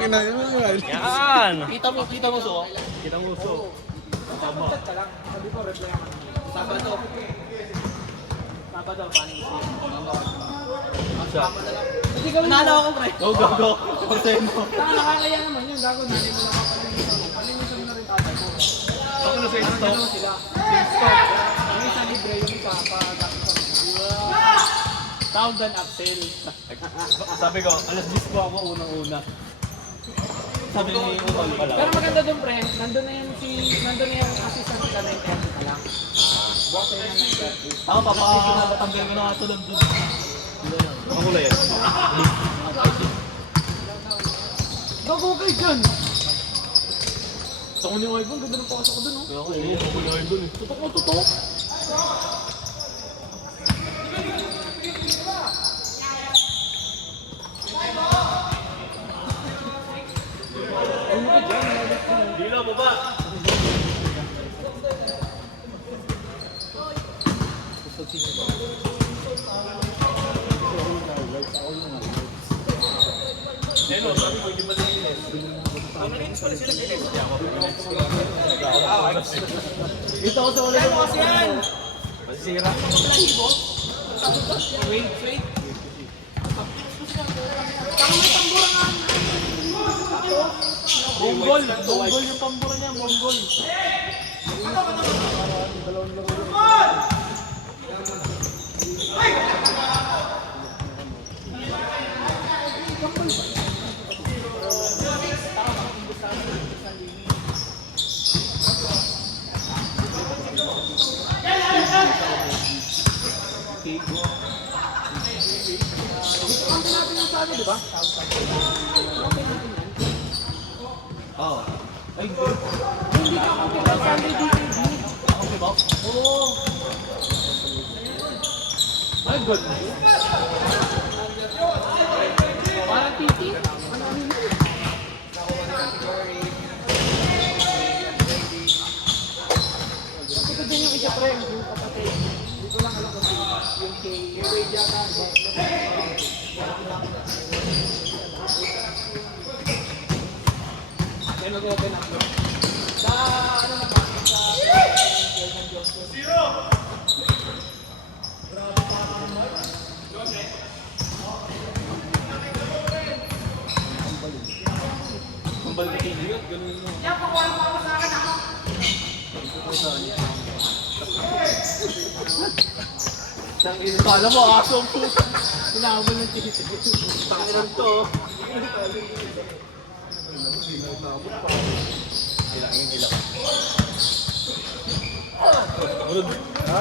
ina yun. Yan! Kita mo so. Kita mo so. Tama. Sabi ko, reply naman. Sabado, paano gusto mo? Asa? Hindi ka nanalo ako, pre. Go, go, go. Pagsayin mo. Nakakaya naman yun. Gago, nanay mo lang kapalinisan mo. Palinisan mo na rin tatay ko. Ako na sa Parang stop. gano'n sila. Same stop. Yung isa libre, yung isa pag-gamit sa mga. Down dan upsell. Sabi ko, alas 10 po ako unang-una. Sabi ni Utol pala. Pero maganda dun, pre. Nandun na yung assistant ka na yung pa lang. Buwak sa'yo na ng Ako, papatanggal ko na nga tulog dun. Ang kulay yan. Gago kayo dyan! Ito ko ni Ivan, ganda ng pasok ko dun, oh. Kaya ako, ang kulay dun eh. Tutok mo, tutok! Ano ka dyan? Dilo, baba! Dilo, sabi ko, hindi malinis. Ang nalinis pala sila kinis. Dito ako sa ulit. Ano kasi yan? Masisira. Wait. Monggol yung pambura niya, Monggol. Diba? Oo. Ay, Hindi ka makikita sa Sunday DKD. ako ba? Oo. Ay, good. Parang titi. Ito din yung isa, pre. Yung kapatid. Hindi ko lang alam kasi yung kay Wade yata. Kaya mag-open up, no? Sa, ano na ba? Sa, Jordan Johnson. Zero! Grabe pa ako. Ang balbutin yun, ganun mo. Yan, pakuha mo sa akin ako. Kala mo, aso ang puso. Sinama ng titi. Pangiran to. Ilang. Ha?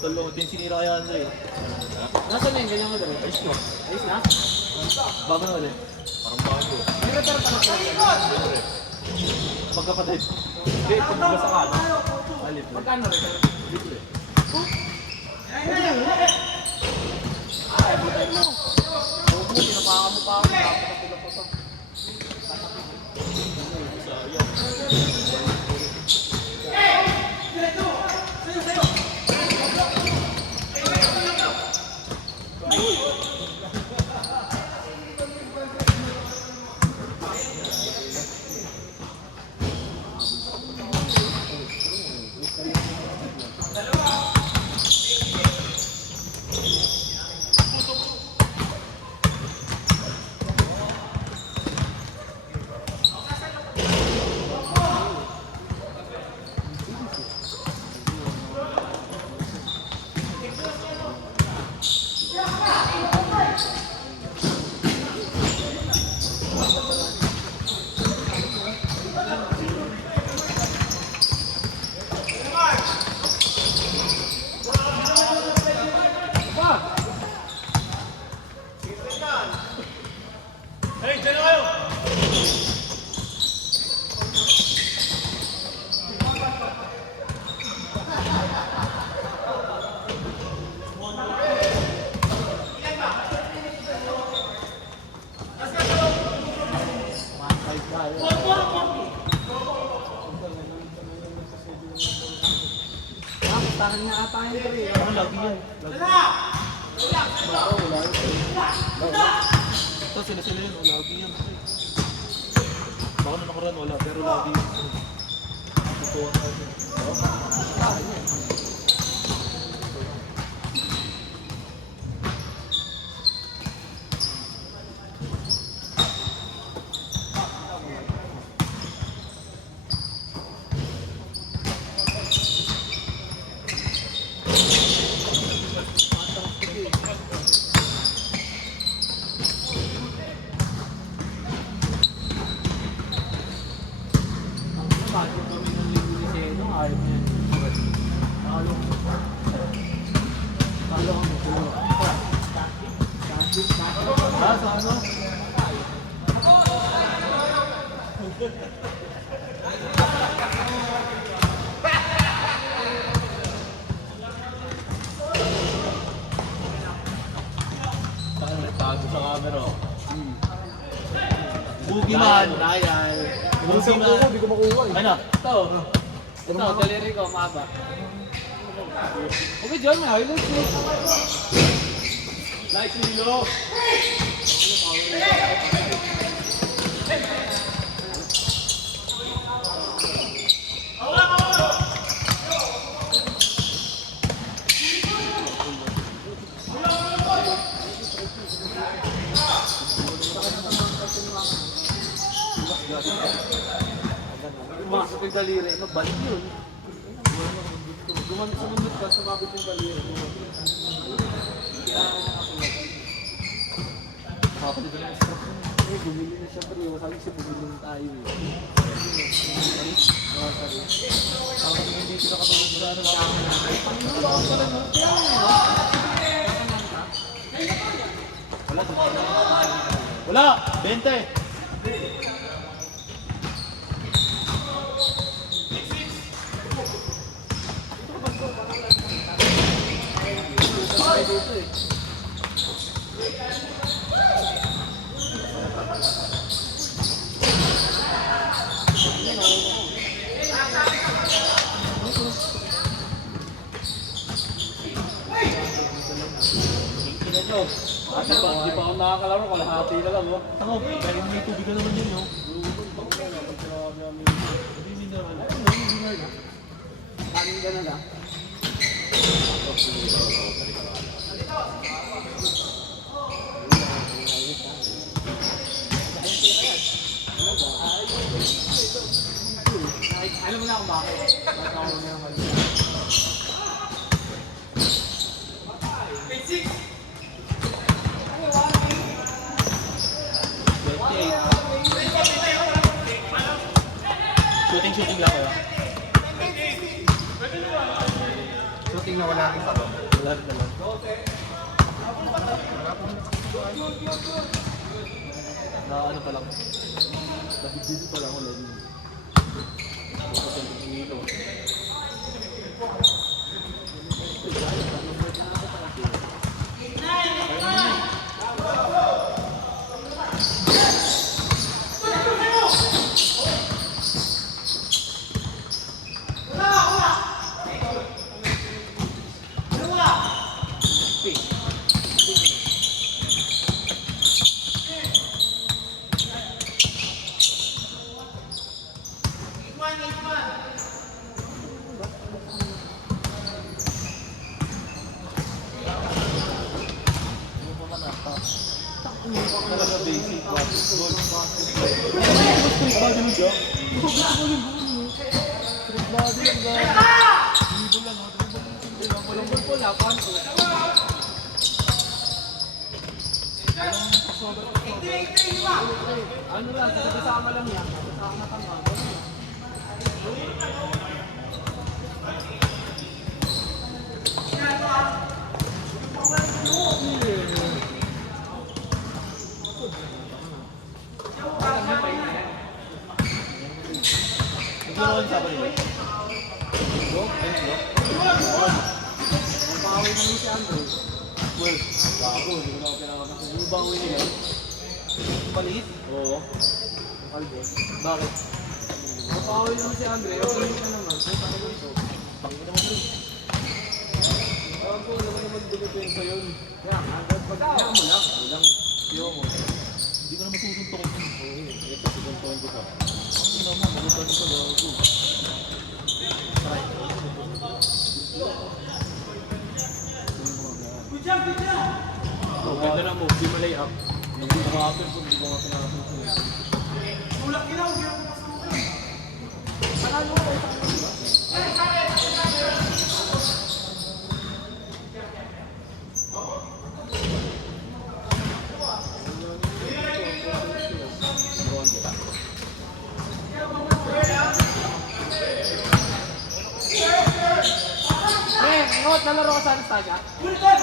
Talo, din sinira kaya Andre. Nasaan na yung ganyan mo dali? Ayos no? Ayos na? Bago na ulit. Parang bago. May repair pa na sila. Pagkapatid. Hindi, pagbugas sa kanan. Alit. Magkano repair? Libre. Ay, butay mo! Oo, pinapakan mo pa ako. Napapila ko to. Fuck! Wala yun. Ito sila yun, lagi yan. Baka na nakaraan wala, pero lagi yun. Totoo na yun. Bakit kami ng linggo ni Seno? Ayaw niya. Talo ko. Talo ko mo. Sa ano? Saan nagtago sa camera? Boogeyman! Dayal. Boogeyman! Hindi ko makuha eh. Ano? Ito. Ito, daliri ko, mahaba. Okay, John, may highlights mo. Nice Lilo! Masok yung daliri. Ano, balik yun. Sumunod ka, sumabit yung daliri. Kapatid na lang strap mo. Eh, bumili na siya pre. Sabi siya bumili na tayo eh. Kapatid na hindi sila katulad sa ano. Wala! 20! Sabay dito eh. Ina nyo. Ate ba, di pa ako nakakalaro. Kalahati na lang oh. Tango, kaya may tubig ka naman yun, no? Hindi mineral. Kanin ka na lang. Alam mo na kung bakit. Bakit ako na naman. 28. Shooting lang kayo. Shooting na wala rin pa. Wala rin naman. Na ano pa lang. Nabibili pa lang ako lang. Dito. Talaga basic basketball. Street body mo siya? Street body lang ba? Dribble lang ha, dribble lang. Walang ball po, lapan ko. Ano lang, kasama lang yan. Kasama ka nga. Naglaro ka sa Saturday? Linggo? Ang pawin mo si Andrew. Well, bago, hindi ko na ako pinakakas. Yung bang uwi nila? Palit? Oo. Kalbo. Bakit? Ang pawin mo si Andrew. Okay ka naman. Ay, pakilig ito. Pakinggan naman rin. Ako, alam naman dumipensa yun. Kaya, pagkakaya mo lang. Tiyo mo. Hindi ko naman susuntukin yun. Oo, ito susuntukin ko pa. Ang ina mo, magutan ko gago. Oh, ganda na mo, di mo lay up. Hindi ko makapin kung hindi ko nga pinapin. Pre, ingot, nalaro ka sa Anastasia? Bukas?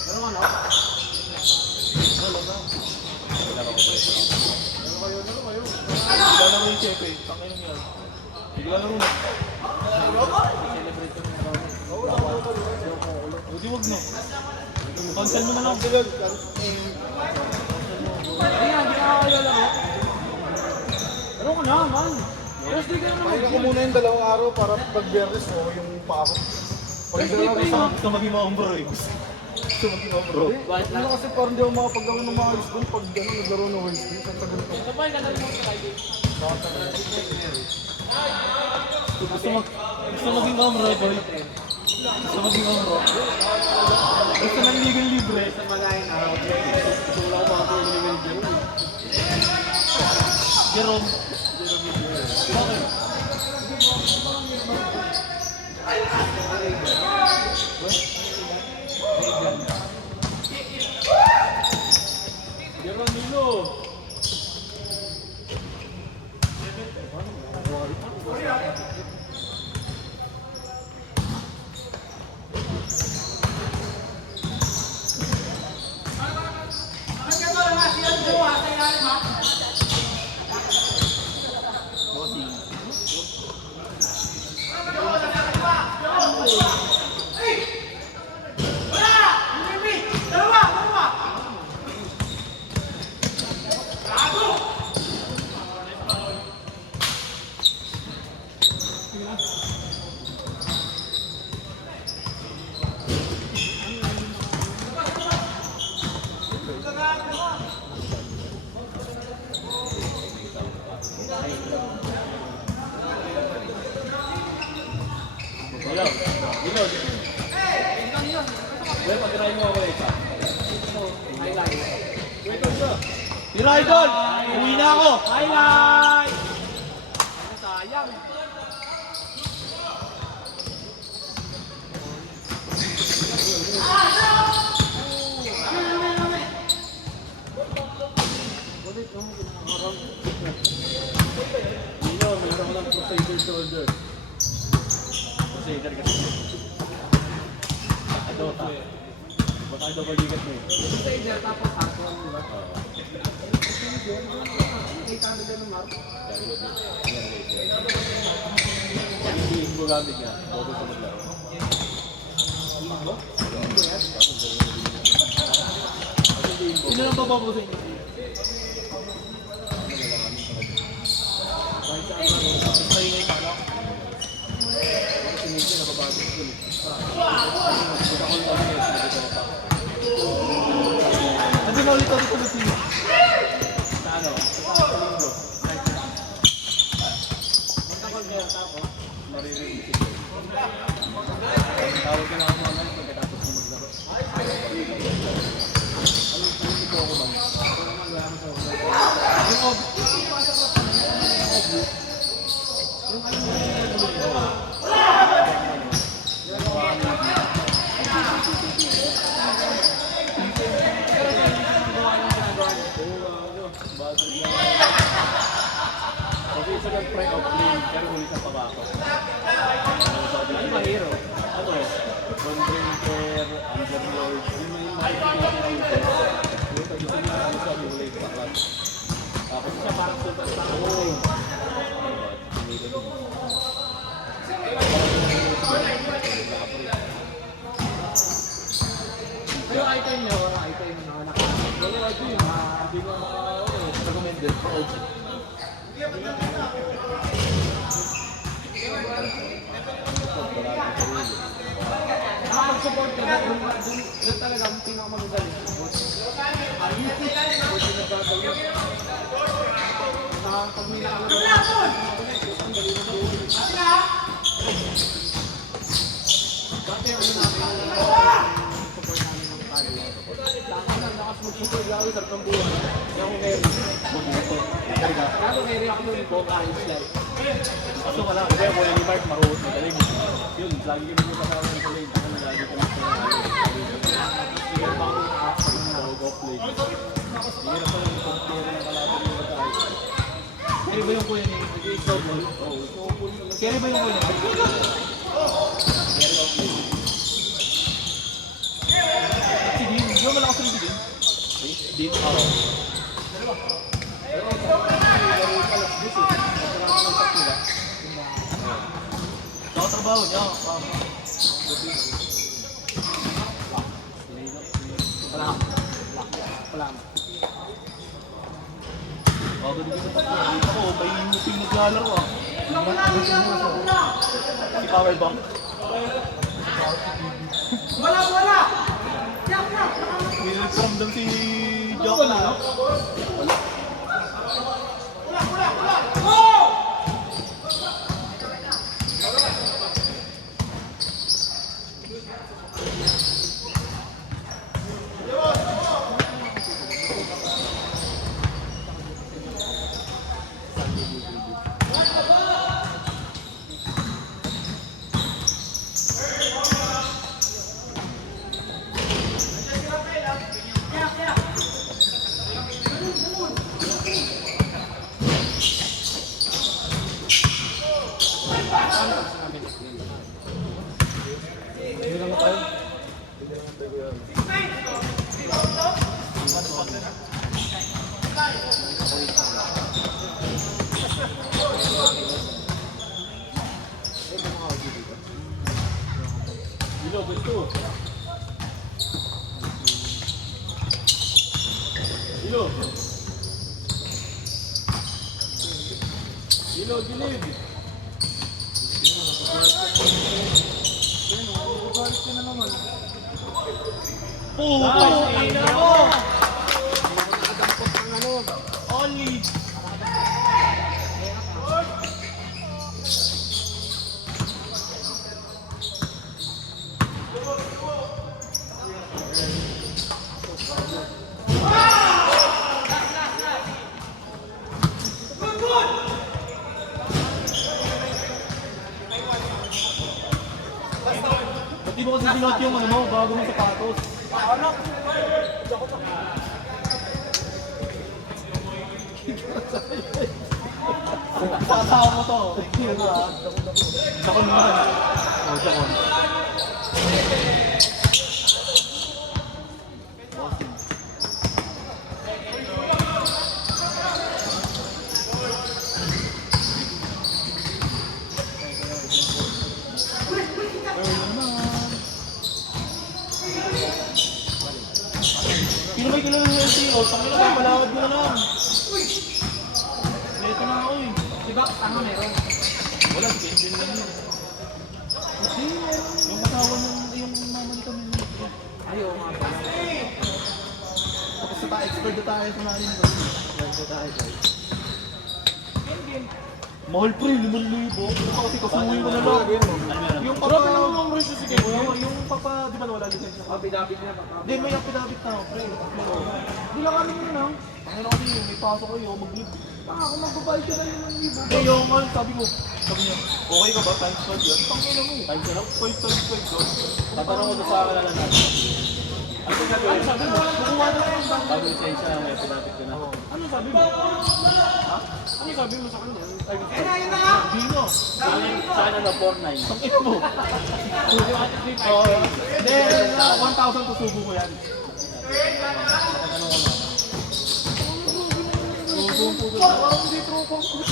Pero ano? Hindi ka laro yung chepe. Tangin yan. Hindi ka laro na. Celebrate kami na raw. O di wag na. Cancel mo na lang. Hindi nga, hindi ka kayo laro. Laro ko na, man. First day ka naman. Pahinga ko muna yung 2 araw para pag-berres o yung pa ako. First day pa yun. Gusto maging ma-umbro eh. Gusto maging ma-umbro. Bakit Ano lang? kasi parang di ako makapaglaro ng mga ayos doon pag gano'n naglaro ng Wednesday. Sa tagal ko. Ito pa yung ganda mo sa Friday. Gusto maging ma-umbro eh, boy. Gusto maging ma-umbro. Gusto ng legal libre. Sa malayan araw. Gusto ko lang makatulong ni Mel Jerome. Jerome. Bakit? Geronimo. Hello. Hello. Wait, pag-try mo ako isa. Tira idol! Uwi na ako! Highlight! Sayang. Nino, meron ko lang Crusader shoulder. Crusader kasi. Dota. Baka double ligat mo eh. Sa India, tapos ako ang diba? May kami ganun nga. Hindi mo gamit yan. Bobo sa maglaro. Sino lang bababo sa inyo? Maingay ka lang. Kasi medyo nababago ko ulit. Sabi na ulit ako sa sino? Sa ano? Sa linggo. Magkakal kaya tapos. Maririnig si Joy. Tawag ka na ako mga ngayon pagkatapos mo maglaro. Ano ito ako man? Kasi isa ng pre of play, pero huli sa pabako. Ano ba hero? Ano? Von Drinker, Underlord, yun na yung makikita ng yung pag-isa nila ano sa yung late sa class. Tapos siya parang superstar. Oo. Pero item niyo, item na nakakasok. Wala ito yun. Hindi ko recommended. makapag-support ka, doon talaga ang pinakamagaling. Pag may nakalagay, ang galing na doon. Dati ang namin, support namin ng tayo. Laka na, nakasmag-support lalo sa ng buwan. Hindi ako carry. Lalo carry ako doon ko, kahit slide. Kaso wala, kasi ako ni Mark maruot magaling. Yun, lagi kami yung kasama ng play. Ano, lagi kami sa go-play. Hindi na pala yung compare ng kalaban yung matay. Carry ba yung kuya niya? Carry ba yung kuya niya? Si Dean, yung malakas rin si Dean. Dean, oo. Trabaho niya. Wala. Bago din kita ako, may moving naglalaro ah. Si Powerbomb. Wala! May nagramdam si Jock na. Wala. Dilo, gusto. Dilo. Dilo, dilig. Only. Ba't di mo kasi sinot yung ano mo, bago mong sapatos? Sakaw mo to. Sakon naman. O, sakon. Sino may kilala ng LTO? Pangila ka, palawad mo na lang. Ito na ako eh. Diba, tanga meron? Wala, ganyan lang yun. Kasi yung asawa ng yung mama ni kami. Ayaw nga pala. Tapos sa expert na tayo sa namin. Expert na tayo guys. Mahal pre, 5,000. Kasi kasuwi mo na lang. Yung papa... Grabe naman mga presyo sige. Yung papa, di ba nawala lisensya ka? Pidapit niya ba? Hindi, may pinabit na ako pre. Hindi lang kami yun ah. Ang kasi may pasok kayo, mag-live. Ako magbabayad ka na yun ng libo. Eh, yung man, sabi niya, okay ka ba? Times 12 yan? Tangin na mo. Times na lang? 5 times 5 doon. Tatanong ko sa akin na natin. Ano sabi mo? Sabi mo, kukuha na ako ng bangko. Bago lisensya, may pinabit ko na. Ano sabi mo? Ha? Ano sabi mo sa kanya? Hindi mo. Sa akin na 4-9. Tangin mo. Hindi, 1,000 tusubo ko yan. Tatanong ko na. Parang hindi tropa ko.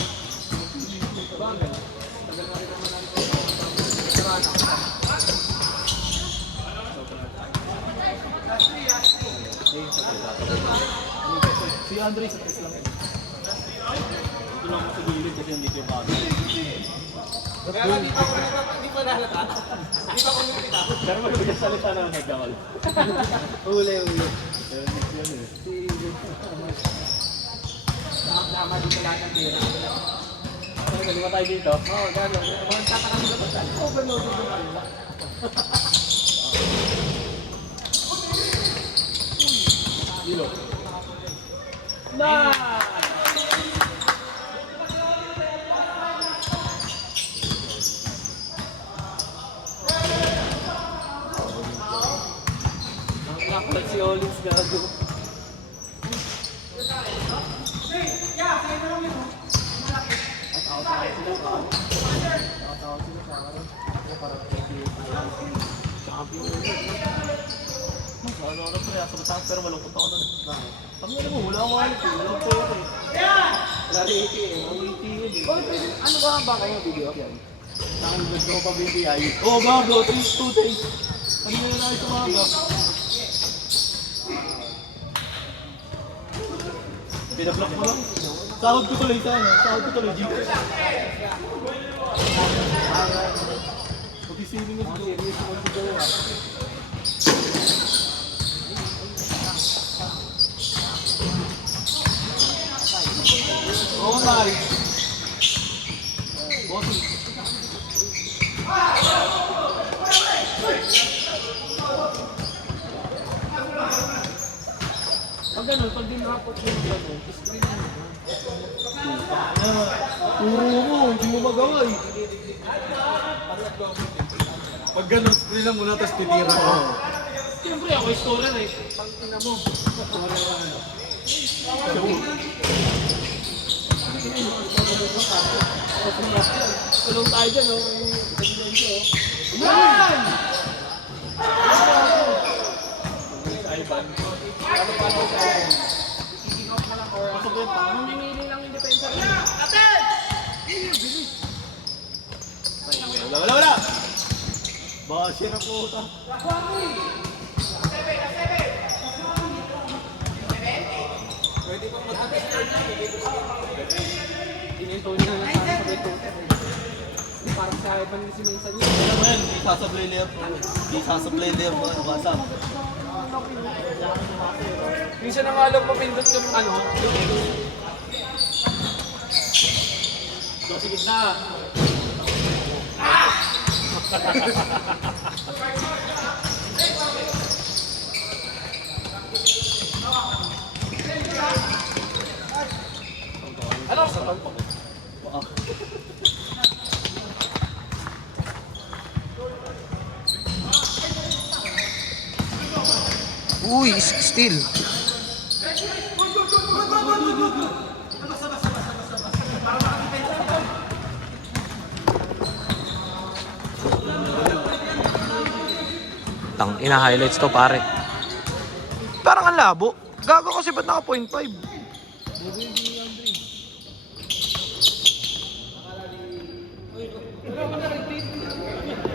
Si Andre sa test lang. Ito lang ako sa gilid kasi hindi kayo bago. Kaya dito ako hindi pa nahalata. Hindi pa ako nagkita. Pero magsasalita na nagkakal. Uli. Tama dito lahat ng tira. Pwede ba tayo dito? Oo, gano'n. Mga tatakang nila ba tayo? Overload yung kanila. Dilo. Na! Nakakulat si Olins gago. Ano pre, sa mataas pero malungkot ako doon. Sabi nga mo, wala akong wallet eh. Wala akong pera eh. Wala rin ATM. Ang ATM eh. Ano ba kayo video? Saan nag-draw pa BPI? Oo, gago. 2 days. Ano na yun sa mga Pinablock mo lang. Sahod ko tuloy sa ano? Sahod ko tuloy. Gcash. Pati saving mo sa serious mo sa gawa. Oh my! Bossy. Pag gano'n, pag dinapot yung gano'n, screen mo. Puro mo, hindi mo magawa eh. Pag ganun, screen lang muna, tapos titira ko. Siyempre ako scorer eh. Pag ina mo. Tulong tayo dyan, oh. Yan! Mamimili lang yung depensa. Wala! Basher ako ito. Ininto niya na sana sa may total. Parang sa iba ni si Minsan yun. Ano mo yan? Di sasablay layer. Di sasablay layer mo. Ano basa? Minsan na nga lang papindot yung ano, yung X. So, sige na. Ano? Sa talpo. Uy, still. Tang ina highlights to pare. Parang ang labo. Gago kasi ba't naka 0.5?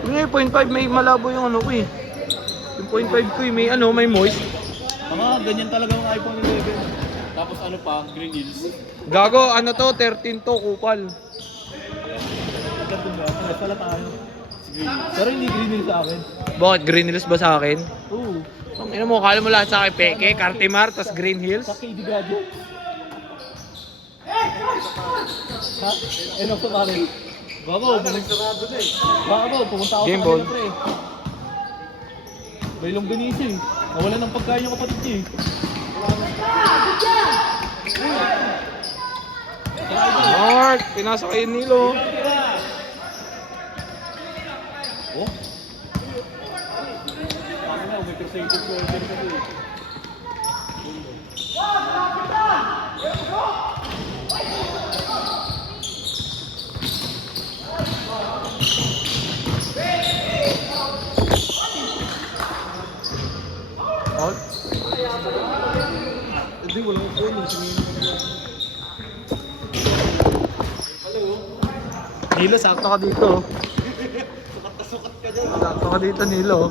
Yung 0.5 may malabo yung ano ko eh. Yung 0.5 ko eh, may ano, may moist. Mga ganyan talaga ang iPhone 11. Tapos ano pa, Green Hills. Gago, ano to, 13 to, kupal. Agad ba? Agad pala tayo. Pero hindi Green Hills sa akin. Bakit Green Hills ba sa akin? Oo. Ang ina mo, kala mo lahat sa akin peke, Cartimar, tas Green Hills. Sa KD Gadget. Ha? Ano sa pare? Bago, pumunta ako Game sa ball. kanila pre. May longganisa eh. Nawala ng pagkain yung kapatid niya eh. Mark, pinasa kayo Nilo. Oh? Ako na, may percentage ko order kasi eh. Out. Hindi, walang phone. Nilo, sakto ka dito. Sakto ka dito, Nilo.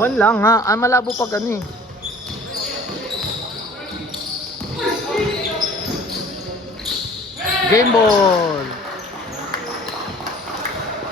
One lang ha. Ah, malabo pag ano eh. Game ball.